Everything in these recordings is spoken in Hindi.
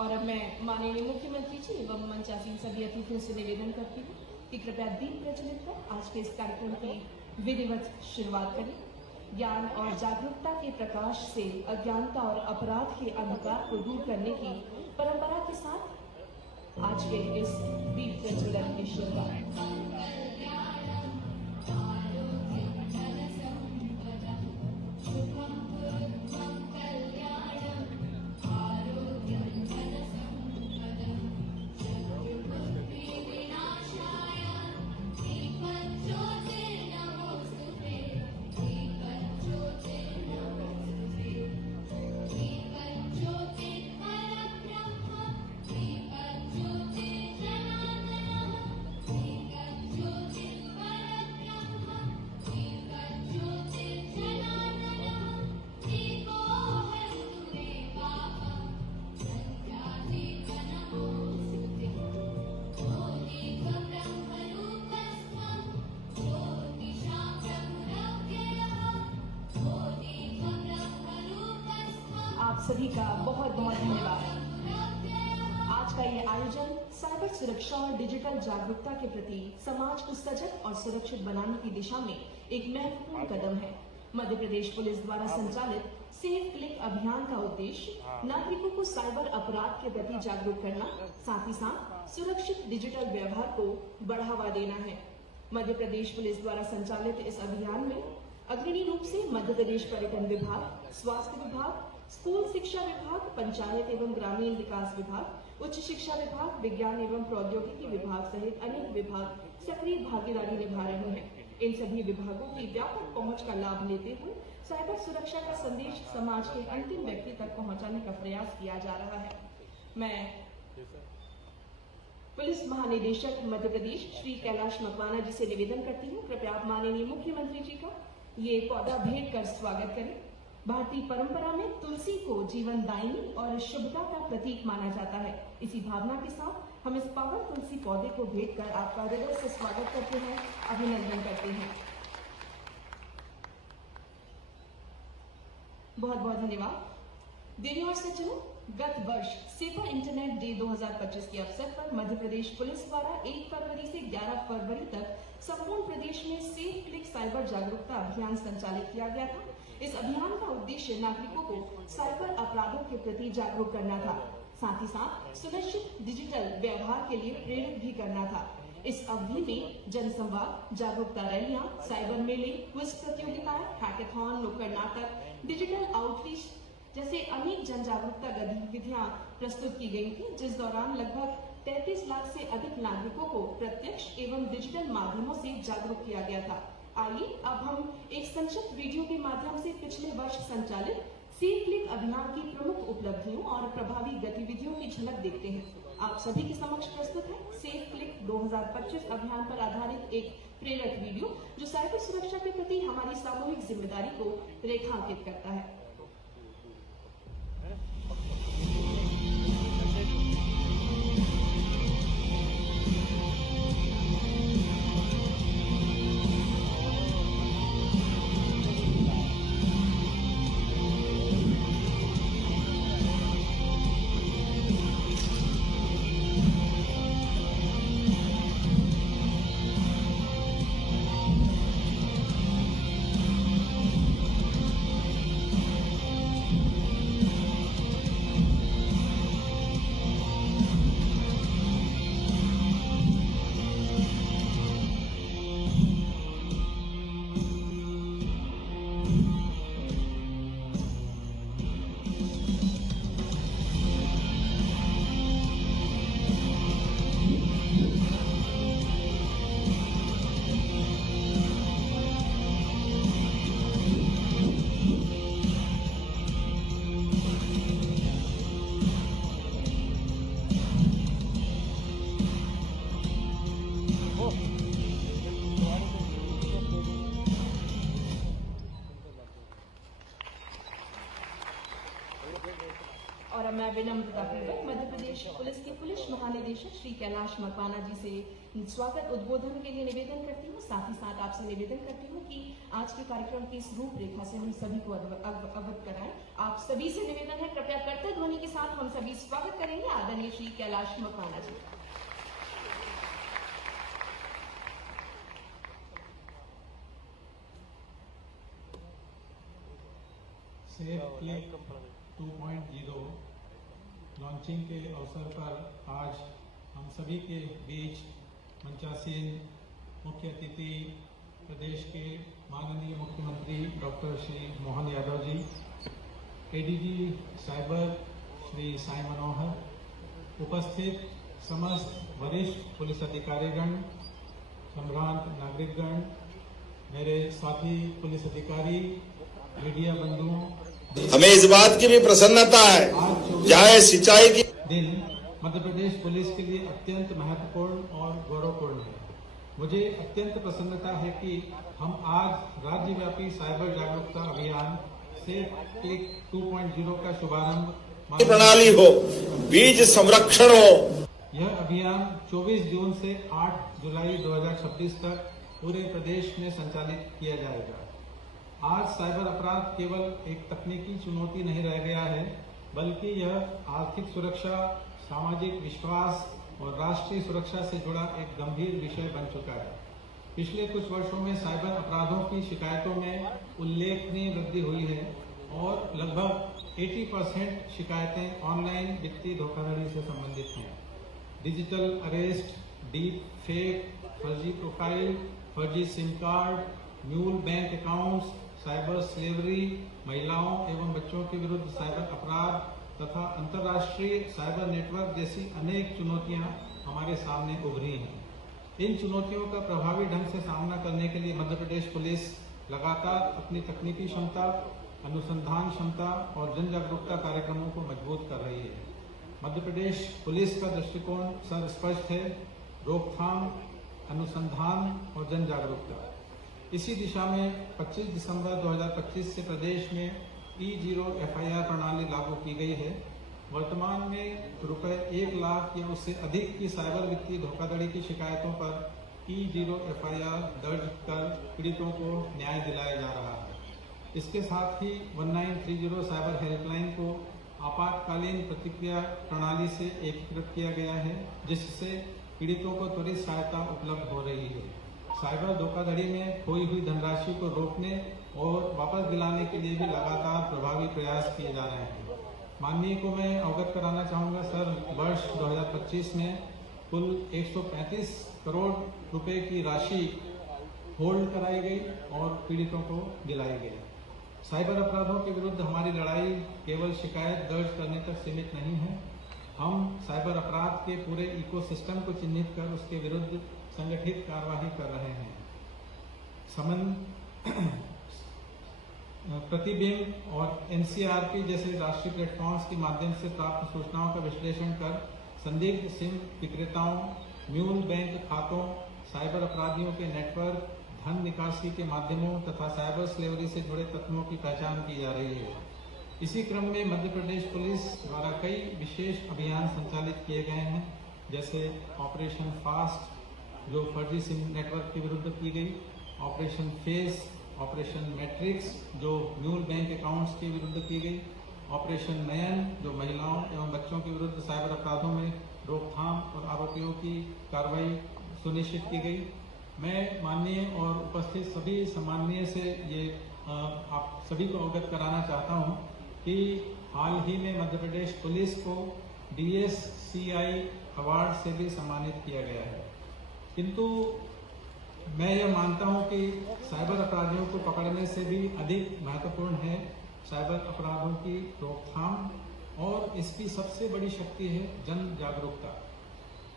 और अब मैं माननीय मुख्यमंत्री जी एवं मंचासीन सभी अतिथियों से निवेदन करती हूँ कि कृपया दीप प्रज्वलित कर आज के इस कार्यक्रम की विधिवत शुरुआत करें। ज्ञान और जागरूकता के प्रकाश से अज्ञानता और अपराध के अंधकार को दूर करने की परंपरा के साथ आज के इस दीप प्रज्वलन की शुरुआत। आप सभी का बहुत बहुत धन्यवाद। आज का ये आयोजन साइबर सुरक्षा और डिजिटल जागरूकता के प्रति समाज को सजग और सुरक्षित बनाने की दिशा में एक महत्वपूर्ण कदम है। मध्य प्रदेश पुलिस द्वारा संचालित सेफ क्लिक अभियान का उद्देश्य नागरिकों को साइबर अपराध के प्रति जागरूक करना, साथ ही साथ सुरक्षित डिजिटल व्यवहार को बढ़ावा देना है। मध्य प्रदेश पुलिस द्वारा संचालित इस अभियान में अग्रणी रूप से मध्य प्रदेश पर्यटन विभाग, स्वास्थ्य विभाग, स्कूल शिक्षा विभाग, पंचायत एवं ग्रामीण विकास विभाग, उच्च शिक्षा विभाग, विज्ञान एवं प्रौद्योगिकी विभाग सहित अनेक विभाग सक्रिय भागीदारी निभा रहे हैं। इन सभी विभागों की व्यापक पहुंच का लाभ लेते हुए साइबर सुरक्षा का संदेश समाज के अंतिम व्यक्ति तक पहुंचाने का प्रयास किया जा रहा है। मैं पुलिस महानिदेशक मध्य प्रदेश श्री कैलाश मकवाना जी से निवेदन करती हूँ, कृपया आप माननीय मुख्यमंत्री जी का ये पौधा भेंट कर स्वागत करें। भारतीय परंपरा में तुलसी को जीवनदायिनी और शुभता का प्रतीक माना जाता है। इसी भावना के साथ हम इस पावन तुलसी पौधे को भेंट कर आपका हृदय से स्वागत करते हैं, अभिनंदन करते हैं। बहुत बहुत धन्यवाद। देवी और सज्जनों, गत वर्ष सेफर इंटरनेट डे 2025 के अवसर पर मध्य प्रदेश पुलिस द्वारा 1 फरवरी से 11 फरवरी तक संपूर्ण प्रदेश में सेफ क्लिक साइबर जागरूकता अभियान संचालित किया गया था। इस अभियान का उद्देश्य नागरिकों को साइबर अपराधों के प्रति जागरूक करना था, साथ ही साथ सुनिश्चित डिजिटल व्यवहार के लिए प्रेरित भी करना था। इस अवधि में जनसंवाद, जागरूकता रैलियां, साइबर मेले, क्विज प्रतियोगिताएं, हैकाथॉन, नुक्कड़ नाटक, डिजिटल आउटरीच जैसे अनेक जन जागरूकता गतिविधियां प्रस्तुत की गई थी, जिस दौरान लगभग 33 लाख से अधिक नागरिकों को प्रत्यक्ष एवं डिजिटल माध्यमों से जागरूक किया गया था। आइए अब हम एक संक्षिप्त वीडियो के माध्यम से पिछले वर्ष संचालित सेफ क्लिक अभियान की प्रमुख उपलब्धियों और प्रभावी गतिविधियों की झलक देखते हैं। आप सभी के समक्ष प्रस्तुत है सेफ क्लिक 2025 अभियान पर आधारित एक प्रेरक वीडियो, जो साइबर सुरक्षा के प्रति हमारी सामूहिक जिम्मेदारी को रेखांकित करता है। और अब मैं विनम्रतापूर्वक मध्य प्रदेश पुलिस के पुलिस महानिदेशक श्री कैलाश मकवाना जी से स्वागत उद्बोधन के लिए निवेदन करती हूँ। साथ ही साथ आपसे निवेदन करती हूँ कि आज के कार्यक्रम की इस रूपरेखा से हम सभी को अवगत कराएं। आप सभी से निवेदन है, कृपया करतल ध्वनि के साथ हम सभी स्वागत करेंगे आदरणीय श्री कैलाश मकवाना जी। सेफ क्लिक 2.0 लॉन्चिंग के अवसर पर आज हम सभी के बीच मंचासीन मुख्य अतिथि प्रदेश के माननीय मुख्यमंत्री doctor Shri Mohan Yadav ji, ADG cyber Shri Sai मनोहर, उपस्थित समस्त वरिष्ठ पुलिस अधिकारीगण, सम्भ्रांत नागरिकगण, मेरे साथी पुलिस अधिकारी, मीडिया बंधुओं, हमें इस बात की भी प्रसन्नता है चाहे सिंचाई की दिन मध्य प्रदेश पुलिस के लिए अत्यंत महत्वपूर्ण और गौरवपूर्ण है। मुझे अत्यंत प्रसन्नता है कि हम आज राज्यव्यापी साइबर जागरूकता अभियान सेफ क्लिक 2.0 का शुभारंभ प्रणाली हो, बीज संरक्षण हो। यह अभियान 24 जून से 8 जुलाई 2026 तक पूरे प्रदेश में संचालित किया जाएगा। आज साइबर अपराध केवल एक तकनीकी चुनौती नहीं रह गया है, बल्कि यह आर्थिक सुरक्षा, सामाजिक विश्वास और राष्ट्रीय सुरक्षा से जुड़ा एक गंभीर विषय बन चुका है। पिछले कुछ वर्षों में साइबर अपराधों की शिकायतों में उल्लेखनीय वृद्धि हुई है और लगभग 80% शिकायतें ऑनलाइन वित्तीय धोखाधड़ी से संबंधित हैं। डिजिटल अरेस्ट, डीप फेक, फर्जी प्रोफाइल, फर्जी SIM card, mule bank accounts, cyber slavery, महिलाओं एवं बच्चों के विरुद्ध साइबर अपराध तथा अंतर्राष्ट्रीय साइबर नेटवर्क जैसी अनेक चुनौतियां हमारे सामने उभरी हैं। इन चुनौतियों का प्रभावी ढंग से सामना करने के लिए मध्य प्रदेश पुलिस लगातार अपनी तकनीकी क्षमता, अनुसंधान क्षमता और जन जागरूकता कार्यक्रमों को मजबूत कर रही है। मध्य प्रदेश पुलिस का दृष्टिकोण स्पष्ट है: रोकथाम, अनुसंधान और जन जागरूकता। इसी दिशा में 25 दिसंबर 2025 से प्रदेश में E0 FIR प्रणाली लागू की गई है। वर्तमान में रुपए 1 लाख या उससे अधिक की साइबर वित्तीय धोखाधड़ी की शिकायतों पर E0 FIR दर्ज कर पीड़ितों को न्याय दिलाया जा रहा है। इसके साथ ही 1930 साइबर हेल्पलाइन को आपातकालीन प्रतिक्रिया प्रणाली से एकीकृत किया गया है, जिससे पीड़ितों को त्वरित सहायता उपलब्ध हो रही है। साइबर धोखाधड़ी में खोई हुई धनराशि को रोकने और वापस दिलाने के लिए भी लगातार प्रभावी प्रयास किए जा रहे हैं। माननीय को मैं अवगत कराना चाहूँगा सर, वर्ष 2025 में कुल 135 करोड़ रुपए की राशि होल्ड कराई गई और पीड़ितों को दिलाई गई। साइबर अपराधों के विरुद्ध हमारी लड़ाई केवल शिकायत दर्ज करने तक सीमित नहीं है। हम साइबर अपराध के पूरे इकोसिस्टम को चिन्हित कर उसके विरुद्ध संगठित कार्रवाई कर रहे हैं। प्रतिबिंब और NCRP जैसे राष्ट्रीय प्लेटफॉर्म्स के माध्यम से प्राप्त सूचनाओं का विश्लेषण कर संदिग्ध सिम विक्रेताओं, म्यूल बैंक खातों, साइबर अपराधियों के नेटवर्क, धन निकासी के माध्यमों तथा साइबर स्लेवरी से जुड़े तत्वों की पहचान की जा रही है। इसी क्रम में मध्य प्रदेश पुलिस द्वारा कई विशेष अभियान संचालित किए गए हैं, जैसे ऑपरेशन फास्ट जो फर्जी सिम नेटवर्क के विरुद्ध की गई, ऑपरेशन फेस, ऑपरेशन मैट्रिक्स जो म्यूल बैंक अकाउंट्स के विरुद्ध की गई, ऑपरेशन नयन जो महिलाओं एवं बच्चों के विरुद्ध साइबर अपराधों में रोकथाम और आरोपियों की कार्रवाई सुनिश्चित की गई। मैं माननीय और उपस्थित सभी सम्माननीय से ये आप सभी को अवगत कराना चाहता हूँ कि हाल ही में मध्य प्रदेश पुलिस को DSCI अवार्ड से भी सम्मानित किया गया है। किंतु मैं यह मानता हूं कि साइबर अपराधियों को पकड़ने से भी अधिक महत्वपूर्ण है साइबर अपराधों की रोकथाम, और इसकी सबसे बड़ी शक्ति है जन जागरूकता।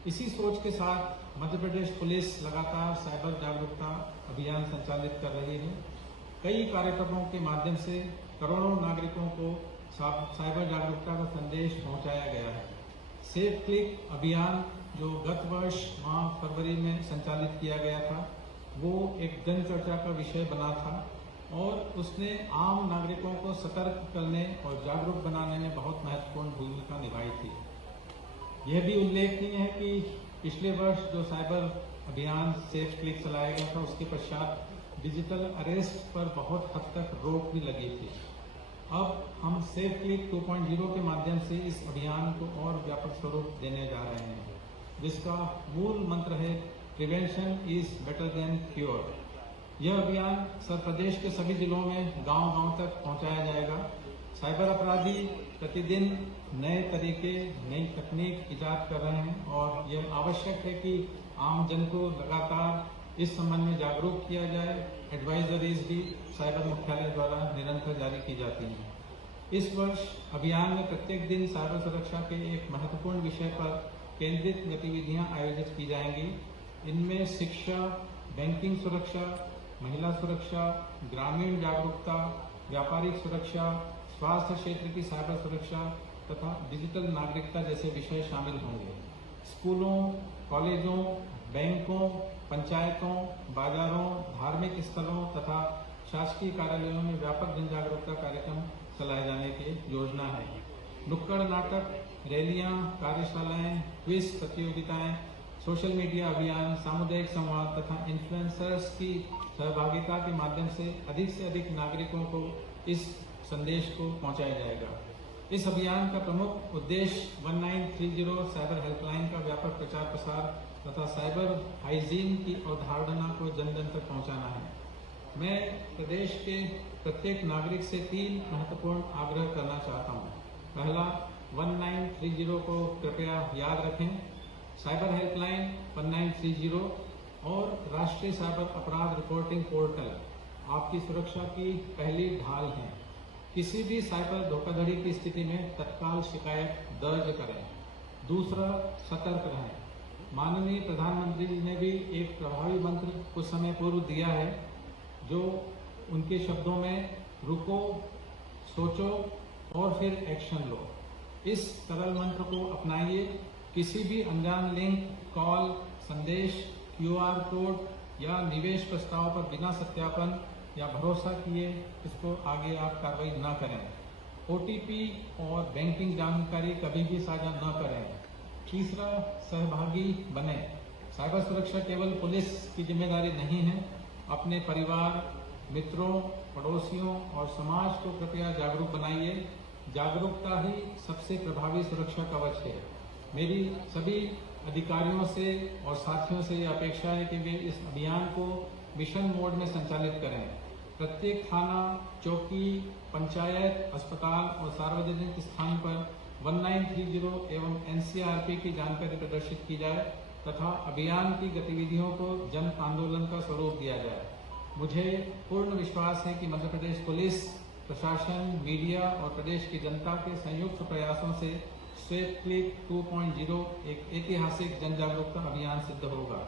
इसी सोच के साथ मध्य प्रदेश पुलिस लगातार साइबर जागरूकता अभियान संचालित कर रही है। कई कार्यक्रमों के माध्यम से करोड़ों नागरिकों को साइबर जागरूकता का संदेश पहुंचाया गया है। सेफ क्लिक अभियान जो गत वर्ष माह फरवरी में संचालित किया गया था, वो एक जन चर्चा का विषय बना था और उसने आम नागरिकों को सतर्क करने और जागरूक बनाने में बहुत महत्वपूर्ण भूमिका निभाई थी। यह भी उल्लेखनीय है कि पिछले वर्ष जो साइबर अभियान सेफ क्लिक चलाया गया था, उसके पश्चात डिजिटल अरेस्ट पर बहुत हद तक रोक भी लगी थी। अब हम सेफ क्लिक 2.0 के माध्यम से इस अभियान को और व्यापक स्वरूप देने जा रहे हैं, जिसका मूल मंत्र है prevention is better than cure. यह अभियान सर प्रदेश के सभी जिलों में गांव-गांव तक पहुंचाया जाएगा। साइबर अपराधी प्रतिदिन नए तरीके, नई तकनीक इजाद कर रहे हैं और यह आवश्यक है कि आम जन को लगातार इस संबंध में जागरूक किया जाए। एडवाइजरीज भी साइबर मुख्यालय द्वारा निरंतर जारी की जाती हैं। इस वर्ष अभियान में प्रत्येक दिन साइबर सुरक्षा के एक महत्वपूर्ण विषय पर केंद्रित गतिविधियां आयोजित की जाएंगी। इनमें शिक्षा, बैंकिंग सुरक्षा, महिला सुरक्षा, ग्रामीण जागरूकता, व्यापारिक सुरक्षा, स्वास्थ्य क्षेत्र की साइबर सुरक्षा तथा डिजिटल नागरिकता जैसे विषय शामिल होंगे। स्कूलों, कॉलेजों, बैंकों, पंचायतों, बाजारों, धार्मिक स्थलों तथा शासकीय कार्यालयों में व्यापक जन जागरूकता कार्यक्रम चलाए जाने की योजना है। नुक्कड़ नाटक, रैलियां, कार्यशालाएं, क्विज प्रतियोगिताएं, सोशल मीडिया अभियान, सामुदायिक संवाद तथा इन्फ्लुएंसर्स की सहभागिता के माध्यम से अधिक नागरिकों को इस संदेश को पहुंचाया जाएगा। इस अभियान का प्रमुख उद्देश्य 1930 साइबर हेल्पलाइन का व्यापक प्रचार प्रसार तथा साइबर हाइजीन की अवधारणा को जन जन तक पहुंचाना है। मैं प्रदेश के प्रत्येक नागरिक से 3 महत्वपूर्ण आग्रह करना चाहता हूं। पहला, 1930 को कृपया याद रखें। साइबर हेल्पलाइन 1930 और राष्ट्रीय साइबर अपराध रिपोर्टिंग पोर्टल आपकी सुरक्षा की पहली ढाल है। किसी भी साइबर धोखाधड़ी की स्थिति में तत्काल शिकायत दर्ज करें। दूसरा, सतर्क रहें। माननीय प्रधानमंत्री जी ने भी एक प्रभावी मंत्र कुछ समय पूर्व दिया है, जो उनके शब्दों में रुको, सोचो और फिर एक्शन लो। इस सरल मंत्र को अपनाइए। किसी भी अनजान लिंक, कॉल, संदेश, QR कोड या निवेश प्रस्ताव पर बिना सत्यापन या भरोसा किए इसको आगे आप कार्रवाई न करें। OTP और बैंकिंग जानकारी कभी भी साझा न करें। तीसरा, सहभागी बने। साइबर सुरक्षा केवल पुलिस की जिम्मेदारी नहीं है। अपने परिवार, मित्रों, पड़ोसियों और समाज को कृपया जागरूक बनाइए। जागरूकता ही सबसे प्रभावी सुरक्षा कवच है। मेरी सभी अधिकारियों से और साथियों से यह अपेक्षा है कि वे इस अभियान को मिशन मोड में संचालित करें। प्रत्येक थाना, चौकी, पंचायत, अस्पताल और सार्वजनिक स्थान पर 1930 एवं NCRP की जानकारी प्रदर्शित की जाए तथा अभियान की गतिविधियों को जन आंदोलन का स्वरूप दिया जाए। मुझे पूर्ण विश्वास है कि मध्य प्रदेश पुलिस प्रशासन, मीडिया और प्रदेश की जनता के संयुक्त प्रयासों से सेफ क्लिक 2.0 एक ऐतिहासिक जन जागरूकता अभियान सिद्ध होगा।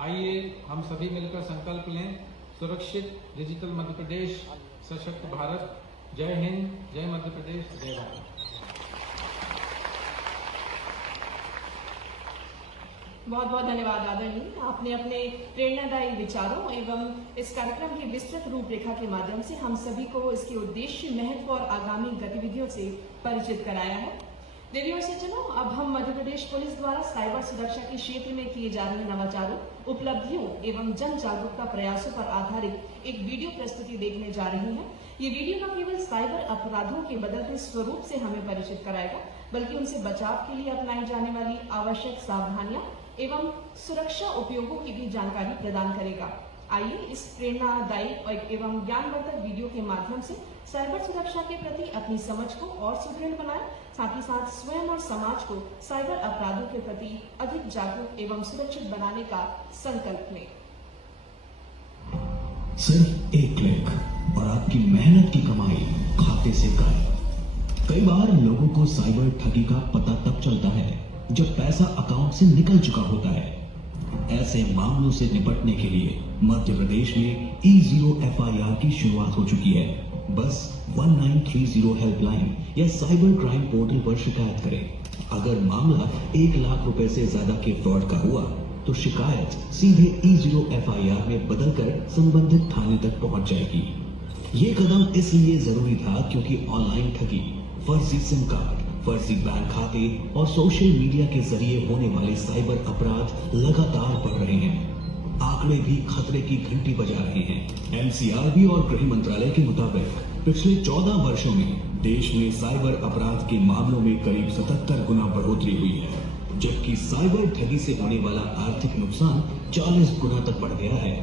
आइए हम सभी मिलकर संकल्प लें। सुरक्षित डिजिटल मध्य प्रदेश, सशक्त भारत। जय हिंद, जय मध्य प्रदेश, जय भारत। बहुत बहुत धन्यवाद आदरणीय। आपने अपने प्रेरणादायी विचारों एवं इस कार्यक्रम की विस्तृत रूपरेखा के माध्यम से हम सभी को इसके उद्देश्य, महत्व और आगामी गतिविधियों से परिचित कराया है। देवी और सज्जनों, अब हम मध्य प्रदेश पुलिस द्वारा साइबर सुरक्षा के क्षेत्र में किए जा रहे नवाचारों, उपलब्धियों एवं जन जागरूकता प्रयासों पर आधारित एक वीडियो प्रस्तुति देखने जा रहे हैं। ये वीडियो न केवल साइबर अपराधों के बदलते स्वरूप से हमें परिचित कराएगा, बल्कि उनसे बचाव के लिए अपनाई जाने वाली आवश्यक सावधानियां एवं सुरक्षा उपायों की भी जानकारी प्रदान करेगा। आइए इस प्रेरणादायी एवं ज्ञानवर्धक वीडियो के माध्यम से साइबर सुरक्षा के प्रति अपनी समझ को और सुदृढ़ बनाएं, साथ ही साथ स्वयं और समाज को साइबर अपराधों के प्रति अधिक जागरूक एवं सुरक्षित बनाने का संकल्प लें। सिर्फ एक क्लिक और आपकी मेहनत की कमाई खाते से गायब। कई बार लोगों को साइबर ठगी का पता तब चलता है जब पैसा अकाउंट से निकल चुका होता है। ऐसे मामलों से निपटने के लिए मध्य प्रदेश में E0 FIR की शुरुआत हो चुकी है। बस 1930 हेल्पलाइन या साइबर क्राइम पोर्टल पर शिकायत करें। अगर मामला 1 लाख रुपए से ज्यादा के फ्रॉड का हुआ तो शिकायत सीधे E0 FIR में बदलकर संबंधित थाने तक पहुंच जाएगी। ये कदम इसलिए जरूरी था क्योंकि ऑनलाइन ठगी, फर्जी सिम कार्ड, फर्जी बैंक खाते और सोशल मीडिया के जरिए होने वाले साइबर अपराध लगातार बढ़ रहे हैं। आंकड़े भी खतरे की घंटी बजा रहे हैं। एनसीआरबी और गृह मंत्रालय के मुताबिक पिछले 14 वर्षों में देश में साइबर अपराध के मामलों में करीब 77 गुना बढ़ोतरी हुई है, जबकि साइबर ठगी से होने वाला आर्थिक नुकसान 40 गुना तक बढ़ गया है।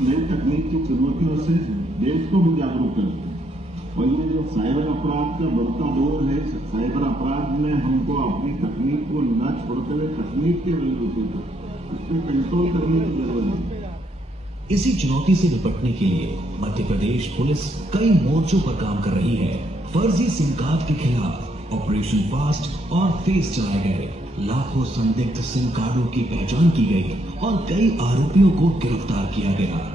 नई तकनीक की चुनौतियों से देश को भी जागरूक करते हैं और ये जो साइबर अपराध का बढ़ता दौर है, साइबर अपराध में हमको अपनी तकनीक को न छोड़ते हुए तकनीक के विरुद्ध इसमें कंट्रोल करने की जरूरत है। इसी चुनौती से निपटने के लिए मध्य प्रदेश पुलिस कई मोर्चों पर काम कर रही है। फर्जी सिम कार्ड के खिलाफ ऑपरेशन फास्ट और फेस चलाए गए, लाखों संदिग्ध सिम कार्डों की पहचान की गई और कई आरोपियों को गिरफ्तार किया गया।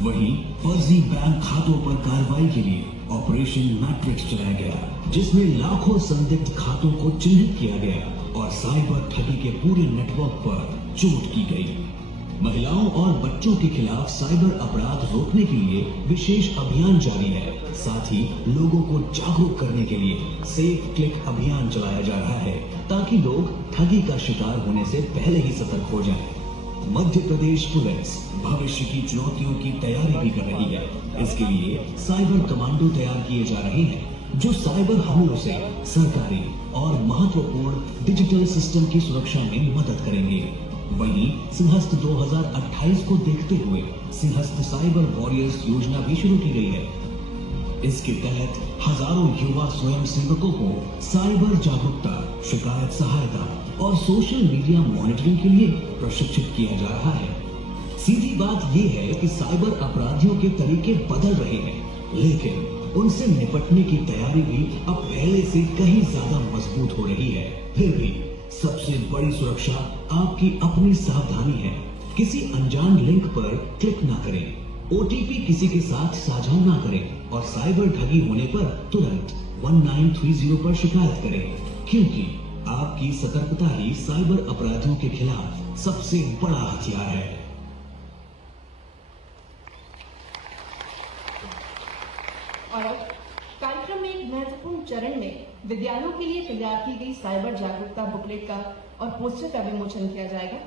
वहीं फर्जी बैंक खातों पर कार्रवाई के लिए ऑपरेशन मैट्रिक्स चलाया गया, जिसमें लाखों संदिग्ध खातों को चिन्हित किया गया और साइबर ठगी के पूरे नेटवर्क पर चोट की गई। महिलाओं और बच्चों के खिलाफ साइबर अपराध रोकने के लिए विशेष अभियान जारी है। साथ ही लोगों को जागरूक करने के लिए सेफ क्लिक अभियान चलाया जा रहा है, ताकि लोग ठगी का शिकार होने से पहले ही सतर्क हो जाएं। मध्य प्रदेश पुलिस भविष्य की चुनौतियों की तैयारी भी कर रही है। इसके लिए साइबर कमांडो तैयार किए जा रहे हैं, जो साइबर हमलों से सरकारी और महत्वपूर्ण डिजिटल सिस्टम की सुरक्षा में मदद करेंगे। वहीं सिंहस्थ 2028 को देखते हुए सिंहस्थ साइबर वॉरियर्स योजना भी शुरू की गई है। इसके तहत हजारों युवा स्वयं सेवकों को साइबर जागरूकता, शिकायत सहायता और सोशल मीडिया मॉनिटरिंग के लिए प्रशिक्षित किया जा रहा है। सीधी बात ये है कि साइबर अपराधियों के तरीके बदल रहे हैं, लेकिन उनसे निपटने की तैयारी भी अब पहले से कहीं ज्यादा मजबूत हो रही है। फिर भी सबसे बड़ी सुरक्षा आपकी अपनी सावधानी है। किसी अनजान लिंक पर क्लिक ना करें, ओटीपी किसी के साथ साझा ना करें और साइबर ठगी होने पर तुरंत 1930 पर शिकायत करें, क्योंकि आपकी सतर्कता ही साइबर अपराधियों के खिलाफ सबसे बड़ा हथियार है। और अब कार्यक्रम में एक महत्वपूर्ण चरण में विद्यालयों के लिए तैयार की गई साइबर जागरूकता बुकलेट का और पोस्टर का विमोचन किया जाएगा।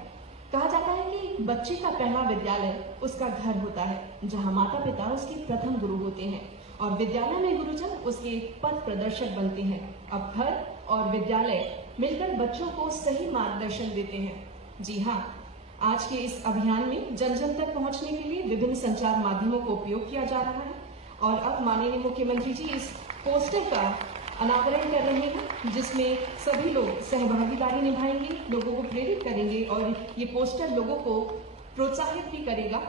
कहा जाता है कि बच्चे का पहला विद्यालय उसका घर होता है, जहां माता पिता उसके प्रथम गुरु होते हैं और विद्यालय में गुरुजन उसके पथ प्रदर्शक बनते हैं। अब घर और विद्यालय मिलकर बच्चों को सही मार्गदर्शन देते हैं। जी हाँ, आज के इस अभियान में जन जन तक पहुंचने के लिए विभिन्न संचार माध्यमों का उपयोग किया जा रहा है और अब माननीय मुख्यमंत्री जी इस पोस्टर का अनावरण कर रहे हैं, जिसमें सभी लोग सहभागीदारी निभाएंगे, लोगों को प्रेरित करेंगे और ये पोस्टर लोगों को प्रोत्साहित भी करेगा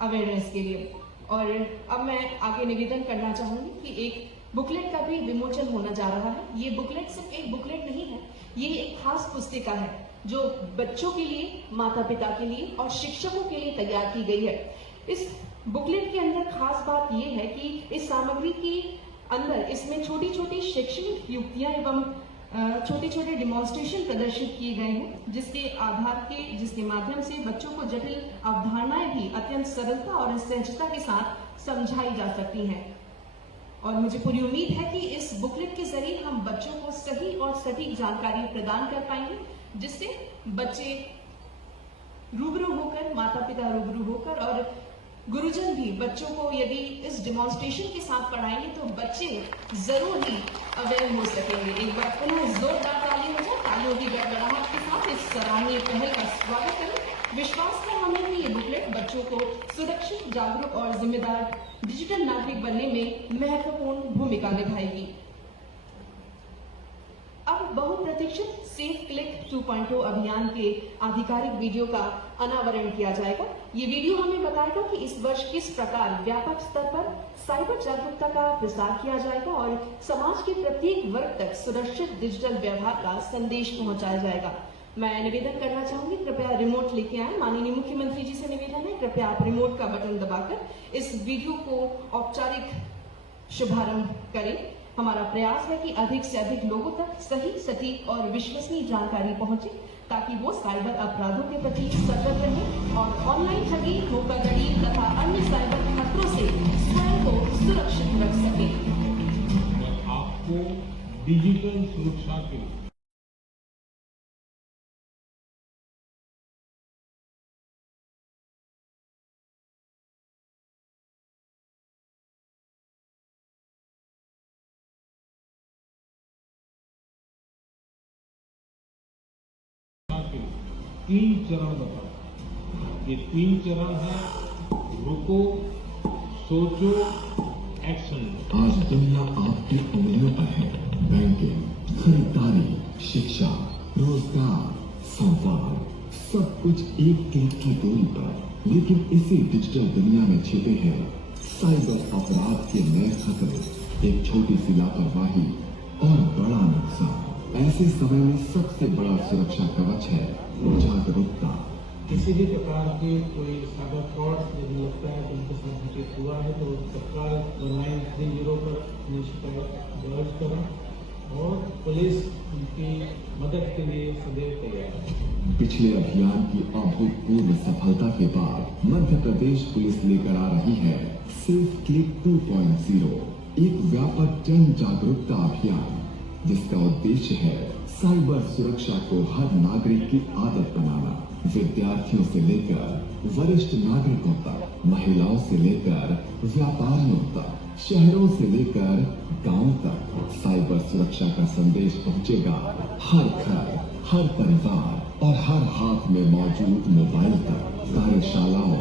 अवेयरनेस के लिए। और अब मैं आगे निवेदन करना चाहूंगी कि एक बुकलेट का भी विमोचन होना जा रहा है। ये बुकलेट सिर्फ एक बुकलेट नहीं है, ये एक खास पुस्तिका है जो बच्चों के लिए, माता पिता के लिए और शिक्षकों के लिए तैयार की गई है। इस बुकलेट के अंदर खास बात यह है कि इस सामग्री के अंदर इसमें छोटी छोटी शैक्षणिक युक्तियां एवं छोटे छोटे डिमॉन्स्ट्रेशन प्रदर्शित किए गए हैं, जिसके माध्यम से बच्चों को जटिल अवधारणाएं भी अत्यंत सरलता और सहजता के साथ समझाई जा सकती हैं। और मुझे पूरी उम्मीद है कि इस बुकलेट के जरिए हम बच्चों को सही और सटीक जानकारी प्रदान कर पाएंगे, जिससे बच्चे रूबरू होकर, माता पिता रूबरू होकर और गुरुजन भी बच्चों को यदि इस डिमॉन्स्ट्रेशन के साथ पढ़ाएंगे तो बच्चे जरूर ही अवेयर हो सकेंगे। एक बार पुनः जोरदार ताली हो जाए, तालियों की गड़गड़ाहट के साथ इस सराहनीय पहल का स्वागत करें। विश्वास है हमें कि ये बुकलेट बच्चों को सुरक्षित, जागरूक और जिम्मेदार डिजिटल नागरिक बनने में महत्वपूर्ण भूमिका निभाएगी। अब बहुप्रतीक्षित सेफ क्लिक 2.0 अभियान के आधिकारिक वीडियो का अनावरण किया जाएगा। ये वीडियो हमें बताएगा कि इस वर्ष किस प्रकार व्यापक स्तर पर साइबर जागरूकता का प्रसार किया जाएगा और समाज के प्रत्येक वर्ग तक सुरक्षित डिजिटल व्यवहार का संदेश पहुंचाया जाएगा। मैं निवेदन करना चाहूंगी, कृपया रिमोट लेके आए। माननीय मुख्यमंत्री जी से निवेदन है, कृपया आप रिमोट का बटन दबाकर इस वीडियो को औपचारिक शुभारंभ करें। हमारा प्रयास है कि अधिक से अधिक लोगों तक सही, सटीक और विश्वसनीय जानकारी पहुंचे ताकि वो साइबर अपराधों के प्रति सतर्क रहें और ऑनलाइन ठगी, धोखाधड़ी तथा अन्य साइबर खतरों से स्वयं को सुरक्षित रख सकें। आपको डिजिटल सुरक्षा के लिए तीन चरण बताओ। ये तीन चरण है रुको, सोचो, एक्शन। आज दुनिया आपकी उंगलियों पर है। बैंकिंग, खरीदारी, शिक्षा, रोजगार, संवाद, सब कुछ एक क्लिक की दूरी पर। लेकिन इसी डिजिटल दुनिया में छिपे हैं साइबर अपराध के नए खतरे, एक छोटी सी लापरवाही और बड़ा नुकसान। ऐसे समय में सबसे बड़ा सुरक्षा कवच है जागरूकता। किसी भी प्रकार के कोई साइबर फ्रॉड यदि लगता है तो उनके साथ घटित हुआ है तो तत्काल 1930 पर अपनी शिकायत दर्ज करें और पुलिस उनकी मदद के लिए सदैव तैयार है। पिछले अभियान की अभूतपूर्व सफलता के बाद मध्य प्रदेश पुलिस लेकर आ रही है सेफ क्लिक 2.0, एक व्यापक जन जागरूकता अभियान जिसका उद्देश्य है साइबर सुरक्षा को हर नागरिक की आदत बनाना। विद्यार्थियों से लेकर वरिष्ठ नागरिकों तक, महिलाओं से लेकर व्यापारियों तक, शहरों से लेकर गांव तक साइबर सुरक्षा का संदेश पहुंचेगा हर घर, हर परिवार और हर हाथ में मौजूद मोबाइल तक। कार्यशालाओं,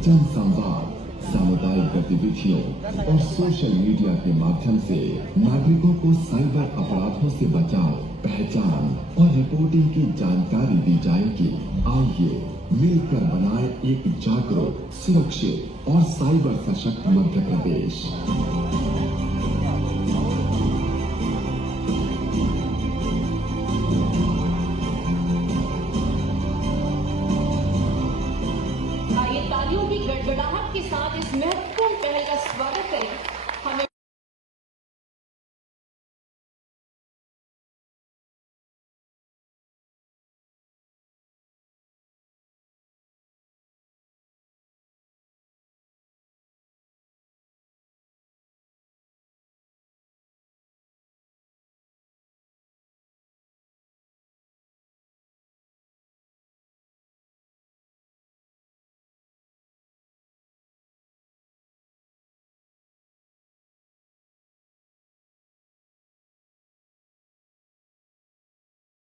जन संवाद, सामुदायिक गतिविधियों और सोशल मीडिया के माध्यम से नागरिकों को साइबर अपराधों से बचाव, पहचान और रिपोर्टिंग की जानकारी दी जाएगी। आइए मिलकर बनाए एक जागरूक, सुरक्षित और साइबर सशक्त मध्य प्रदेश। आइए तालियों की गड़गड़ाहट के साथ इस महत्वपूर्ण पहल का स्वागत करें। हमें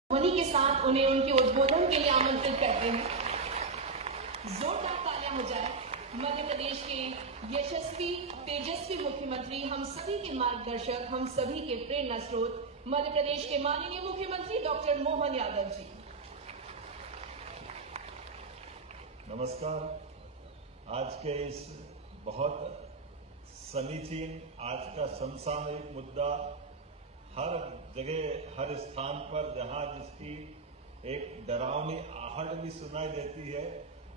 ध्वनि के साथ उन्हें उनके उद्बोधन के लिए आमंत्रित करते हैं। जोरदार तालियां हो जाए। मध्य प्रदेश के यशस्वी, तेजस्वी मुख्यमंत्री, हम सभी के मार्गदर्शक, हम सभी के प्रेरणा स्रोत, मध्य प्रदेश के माननीय मुख्यमंत्री डॉक्टर मोहन यादव जी। नमस्कार। आज के इस बहुत समीचीन, आज का समसामयिक मुद्दा हर जगह, हर स्थान पर जहां जिसकी एक डरावनी आहट भी सुनाई देती है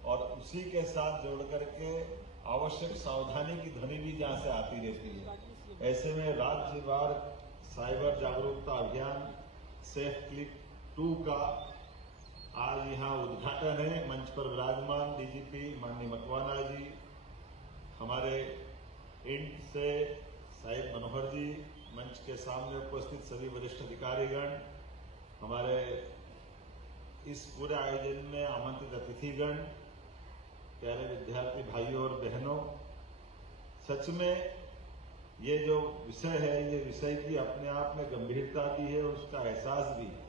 और उसी के साथ जोड़ करके आवश्यक सावधानी की ध्वनि भी जहां से आती रहती है। ऐसे में राज्यवार साइबर जागरूकता अभियान सेफ क्लिक 2 का आज यहाँ उद्घाटन है। मंच पर विराजमान डीजीपी माननीय मकवाना जी, हमारे इंट से साहिब मनोहर जी, मंच के सामने उपस्थित सभी वरिष्ठ अधिकारीगण, हमारे इस पूरे आयोजन में आमंत्रित अतिथिगण, प्यारे विद्यार्थी भाइयों और बहनों, सच में ये जो विषय है, ये विषय की अपने आप में गंभीरता भी है, उसका एहसास भी है।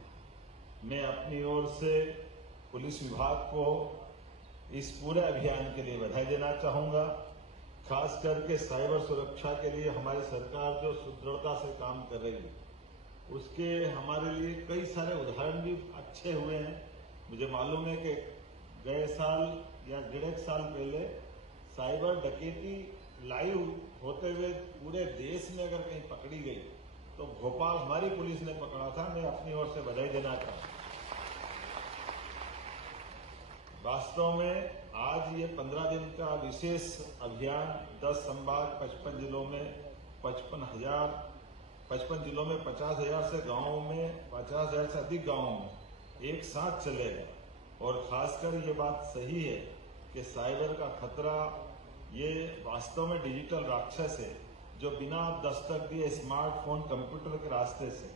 मैं अपनी ओर से पुलिस विभाग को इस पूरे अभियान के लिए बधाई देना चाहूंगा। खास करके साइबर सुरक्षा के लिए हमारी सरकार जो सुदृढ़ता से काम कर रही है, उसके हमारे लिए कई सारे उदाहरण भी अच्छे हुए हैं। मुझे मालूम है कि गए साल या 1.5 साल पहले साइबर डकैती लाइव होते हुए पूरे देश में अगर कहीं पकड़ी गई तो भोपाल हमारी पुलिस ने पकड़ा था। मैं अपनी ओर से बधाई देना चाहता हूं। वास्तव में आज ये 15 दिन का विशेष अभियान 10 संभाग 55 जिलों में 55,000 55 जिलों में 50,000 से गांवों में 50,000 से अधिक गांवों में एक साथ चलेगा। और खासकर ये बात सही है कि साइबर का खतरा ये वास्तव में डिजिटल राक्षस है जो बिना दस्तक दिए स्मार्टफोन कंप्यूटर के रास्ते से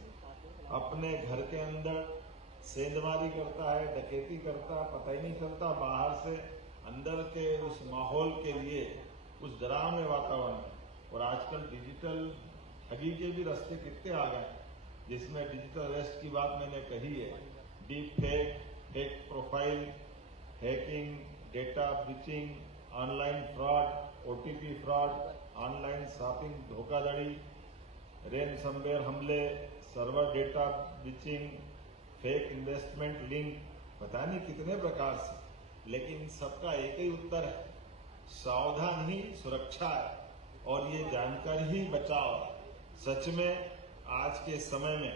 अपने घर के अंदर सेंधमारी करता है, डकैती करता है, पता ही नहीं चलता। बाहर से अंदर के उस माहौल के लिए उस डरावने वातावरण में। और आजकल डिजिटल ठगी के भी रास्ते कितने आ गए, जिसमें डिजिटल अरेस्ट की बात मैंने कही है। Deep fake, fake profile, hacking, data breaching, online fraud, OTP fraud, online shopping धोखाधड़ी, रैनसमवेयर हमले, server data breaching, fake investment link, पता नहीं कितने प्रकार से। लेकिन सबका एक ही उत्तर है, सावधान ही सुरक्षा है और ये जानकर ही बचाव है। सच में आज के समय में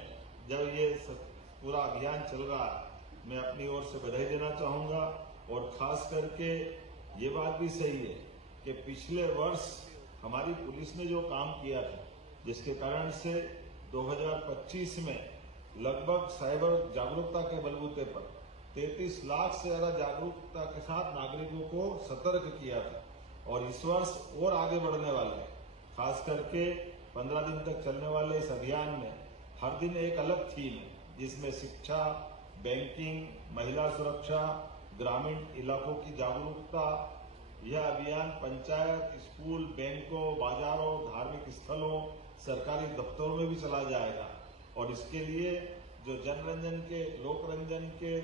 जब ये पूरा अभियान चल रहा है, मैं अपनी ओर से बधाई देना चाहूंगा। और खास करके ये बात भी सही है कि पिछले वर्ष हमारी पुलिस ने जो काम किया था, जिसके कारण से 2025 में लगभग साइबर जागरूकता के बलबूते पर 33 लाख से ज्यादा जागरूकता के साथ नागरिकों को सतर्क किया था। और इस वर्ष और आगे बढ़ने वाले, खास करके 15 दिन तक चलने वाले इस अभियान में हर दिन एक अलग थीम है, जिसमें शिक्षा, बैंकिंग, महिला सुरक्षा, ग्रामीण इलाकों की जागरूकता। यह अभियान पंचायत, स्कूल, बैंकों, बाजारों, धार्मिक स्थलों, सरकारी दफ्तरों में भी चला जाएगा। और इसके लिए जो जनरंजन के, लोक रंजन के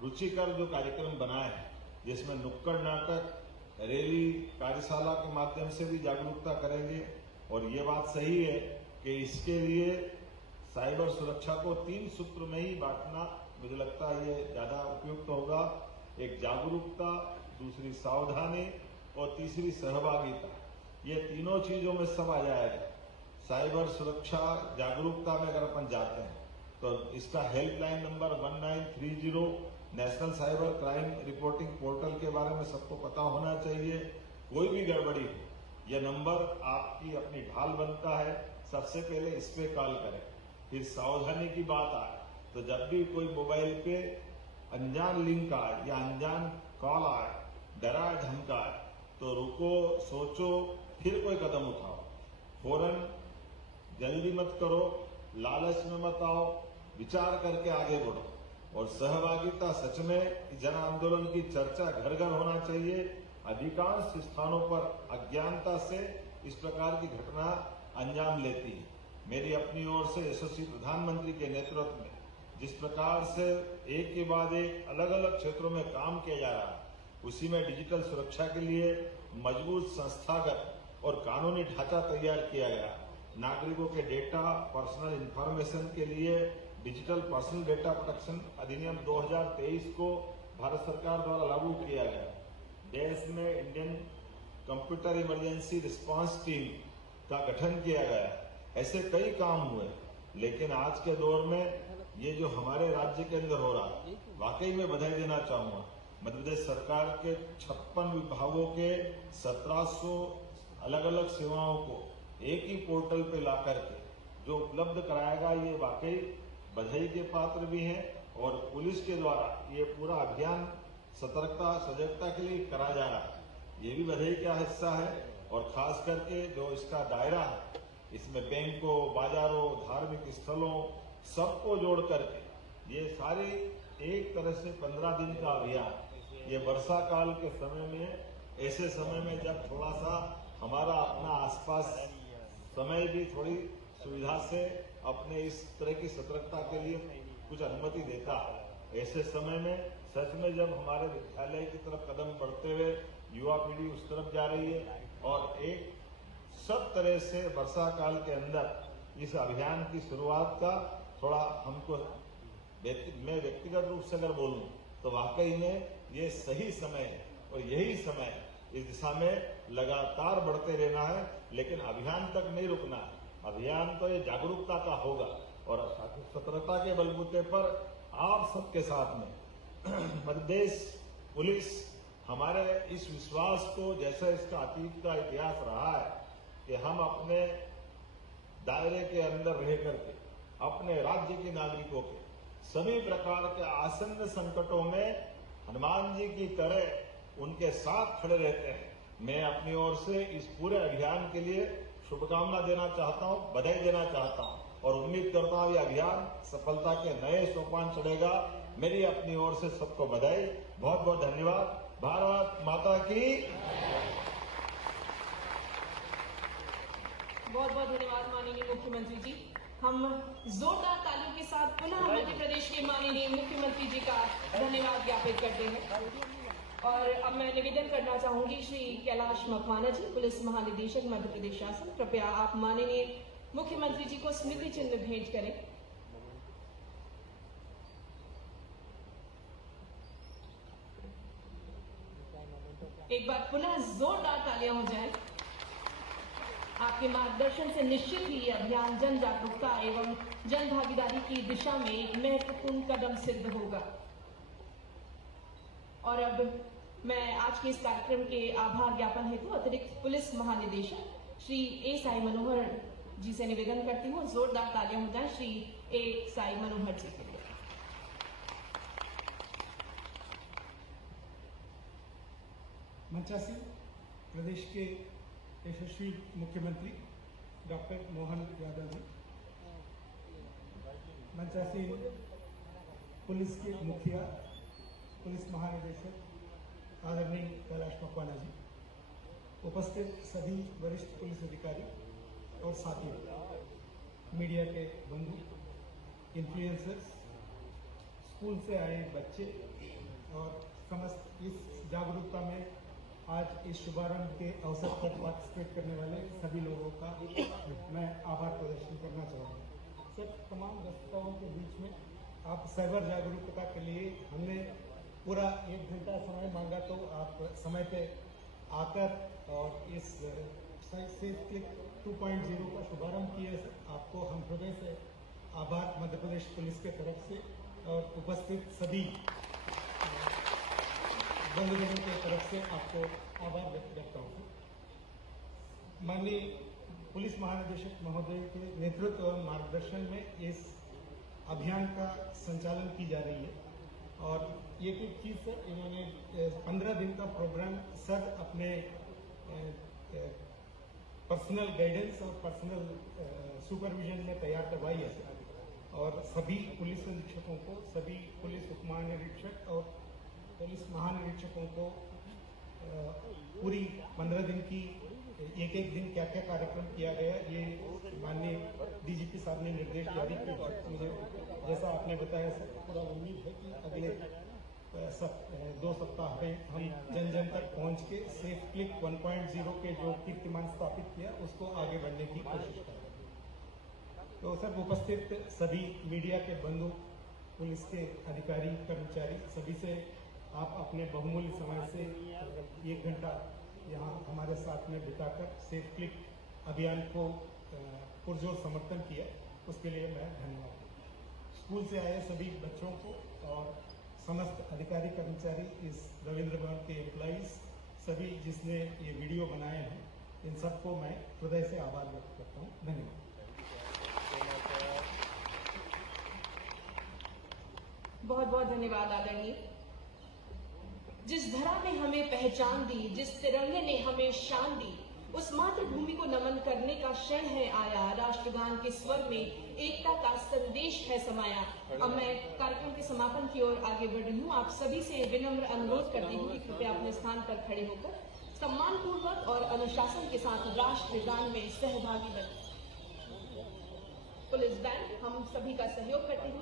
रुचिकर जो कार्यक्रम बनाए हैं, जिसमें नुक्कड़ नाटक, रैली, कार्यशाला के माध्यम से भी जागरूकता करेंगे। और ये बात सही है कि इसके लिए साइबर सुरक्षा को 3 सूत्र में ही बांटना मुझे लगता है ये ज्यादा उपयुक्त होगा। एक जागरूकता, दूसरी सावधानी और तीसरी सहभागिता। ये तीनों चीजों में सब आ जाएगा। साइबर सुरक्षा जागरूकता में अगर अपन जाते हैं तो इसका helpline number 1930 national cyber crime reporting portal के बारे में सबको पता होना चाहिए। कोई भी गड़बड़ी हो, यह नंबर आपकी अपनी ढाल बनता है। सबसे पहले इस पे कॉल करें। फिर सावधानी की बात आए तो जब भी कोई मोबाइल पे अनजान लिंक आए या अनजान कॉल आए, डरा धमकाए, तो रुको, सोचो, फिर कोई कदम उठाओ। फौरन जल्दी मत करो, लालच में मत आओ, विचार करके आगे बढ़ो। और सहभागिता, सच में जन आंदोलन की चर्चा घर घर होना चाहिए। अधिकांश स्थानों पर अज्ञानता से इस प्रकार की घटना अंजाम लेती है। मेरी अपनी ओर से यशस्वी प्रधानमंत्री के नेतृत्व में जिस प्रकार से एक के बाद एक अलग अलग क्षेत्रों में काम किया जा रहा है, उसी में डिजिटल सुरक्षा के लिए मजबूत संस्थागत और कानूनी ढांचा तैयार किया गया। नागरिकों के डेटा, पर्सनल इंफॉर्मेशन के लिए डिजिटल पर्सनल डेटा प्रोटेक्शन अधिनियम 2023 को भारत सरकार द्वारा लागू किया गया। देश में Indian computer emergency response team का गठन किया गया। ऐसे कई काम हुए, लेकिन आज के दौर में ये जो हमारे राज्य के अंदर हो रहा है, वाकई में बधाई देना चाहूंगा। मध्य प्रदेश सरकार के 56 विभागों के 1700 अलग अलग सेवाओं को एक ही पोर्टल पे ला करके जो उपलब्ध कराएगा, ये वाकई बधाई के पात्र भी हैं। और पुलिस के द्वारा ये पूरा अभियान सतर्कता, सजगता के लिए करा जा रहा है, ये भी बधाई का हिस्सा है। और खास करके जो इसका दायरा है, इसमें बैंकों, बाजारों, धार्मिक स्थलों, सबको जोड़ करके ये सारी एक तरह से 15 दिन का अभियान, ये वर्षा काल के समय में, ऐसे समय में जब थोड़ा सा हमारा अपना आसपास समय भी थोड़ी सुविधा से अपने इस तरह की सतर्कता के लिए कुछ अनुमति देता है, ऐसे समय में सच में जब हमारे विद्यालय की तरफ कदम बढ़ते हुए युवा पीढ़ी उस तरफ जा रही है और एक सब तरह से वर्षा काल के अंदर इस अभियान की शुरुआत का थोड़ा हमको, मैं व्यक्तिगत रूप से अगर बोलूं तो वाकई में ये सही समय है। और यही समय इस दिशा में लगातार बढ़ते रहना है, लेकिन अभियान तक नहीं रुकना है। अभियान तो ये जागरूकता का होगा और सतर्कता के बलबूते पर आप सबके साथ में मध्य प्रदेश पुलिस हमारे इस विश्वास को, जैसा इसका अतीत का इतिहास रहा है कि हम अपने दायरे के अंदर रह करके अपने राज्य के नागरिकों के सभी प्रकार के आसन्न संकटों में हनुमान जी की तरह उनके साथ खड़े रहते हैं। मैं अपनी ओर से इस पूरे अभियान के लिए शुभकामना देना चाहता हूं, बधाई देना चाहता हूं और उम्मीद करता हूं ये अभियान सफलता के नए सोपान चढ़ेगा। मेरी अपनी ओर से सबको बधाई, बहुत बहुत धन्यवाद। भारत माता की। बहुत बहुत धन्यवाद माननीय मुख्यमंत्री जी। हम जोरदार तालियों के साथ पुनः मध्य प्रदेश के माननीय मुख्यमंत्री जी का धन्यवाद ज्ञापित करते हैं। और अब मैं निवेदन करना चाहूंगी श्री कैलाश मकवाना जी, पुलिस महानिदेशक मध्य प्रदेश शासन, कृपया आप माननीय मुख्यमंत्री जी को स्मृति चिन्ह भेंट करें। एक बार पुनः जोरदार तालियां हो जाएं। आपके मार्गदर्शन से निश्चित ही ये अभियान जन जागरूकता एवं जन भागीदारी की दिशा में एक महत्वपूर्ण कदम सिद्ध होगा। और अब मैं आज के इस कार्यक्रम के आभार ज्ञापन हेतु अतिरिक्त पुलिस महानिदेशक श्री ए साई मनोहर जी से निवेदन करती हूँ, जोरदार तालियां हो जाएं श्री ए साई मनोहर जी के लिए। मंचासीन प्रदेश के यशस्वी मुख्यमंत्री डॉक्टर मोहन यादव जी, मंचासीन पुलिस के मुखिया पुलिस महानिदेशक आदरणीय कैलाश मकवाना जी, उपस्थित सभी वरिष्ठ पुलिस अधिकारी और साथियों, मीडिया के बंधु, इन्फ्लुएंसर्स, स्कूल से आए बच्चे और समस्त इस जागरूकता में आज इस शुभारंभ के अवसर पर पार्टिसिपेट करने वाले सभी लोगों का मैं आभार प्रदर्शन करना चाहूँगा। सर, तमाम व्यस्तताओं के बीच में आप साइबर जागरूकता के लिए हमने पूरा 1 घंटा समय मांगा, तो आप समय पे आकर और इस सेफ क्लिक 2.0 का शुभारंभ किए। आपको हम हृदय से आभार मध्य प्रदेश पुलिस के तरफ से और उपस्थित सभी बंधुजनों की तरफ से आपको आभार व्यक्त करता हूँ। माननीय पुलिस महानिदेशक महोदय के नेतृत्व और मार्गदर्शन में इस अभियान का संचालन की जा रही है। और ये एक चीज़ सर, इन्होंने 15 दिन का प्रोग्राम सर अपने पर्सनल गाइडेंस और पर्सनल सुपरविजन में तैयार करवाई है और सभी पुलिस अधीक्षकों को, सभी पुलिस उप महानिरीक्षक और पुलिस महानिरीक्षकों को पूरी 15 दिन की एक दिन क्या क्या कार्यक्रम किया गया, ये माननीय डीजीपी साहब ने निर्देश जारी किए। और मुझे जैसा आपने बताया सर, पूरा उम्मीद है कि अगले 2 सप्ताह में हम जन जन तक पहुंच के सेफ क्लिक 1.0 के जो कीर्तिमान स्थापित किया उसको आगे बढ़ने की कोशिश करें। तो सर, उपस्थित सभी मीडिया के बंधु, पुलिस के अधिकारी, कर्मचारी, सभी से आप अपने बहुमूल्य समय से 1 घंटा यहाँ हमारे साथ में बिताकर सेफ क्लिक अभियान को पुरजोर समर्थन किया, उसके लिए मैं धन्यवाद देता। स्कूल से आए सभी बच्चों को और समस्त अधिकारी कर्मचारी, इस रविंद्र भवन के एम्प्लॉइज, सभी जिसने ये वीडियो बनाए हैं, इन सबको मैं हृदय से आभार व्यक्त करता हूँ। धन्यवाद। बहुत बहुत धन्यवाद आदरणीय। जिस धरा ने हमें पहचान दी, जिस तिरंगे ने हमें शान दी, उस मातृभूमि को नमन करने का क्षण है आया। राष्ट्रगान के स्वर में एकता का संदेश है समाया। अब मैं कार्यक्रम के समापन की ओर आगे बढ़ रही हूँ। आप सभी से विनम्र अनुरोध करती हूँ कि कृपया अपने स्थान पर खड़े होकर सम्मान पूर्वक और अनुशासन के साथ राष्ट्रगान में सहभागी बने। पुलिस बैंड हम सभी का सहयोग करते हुए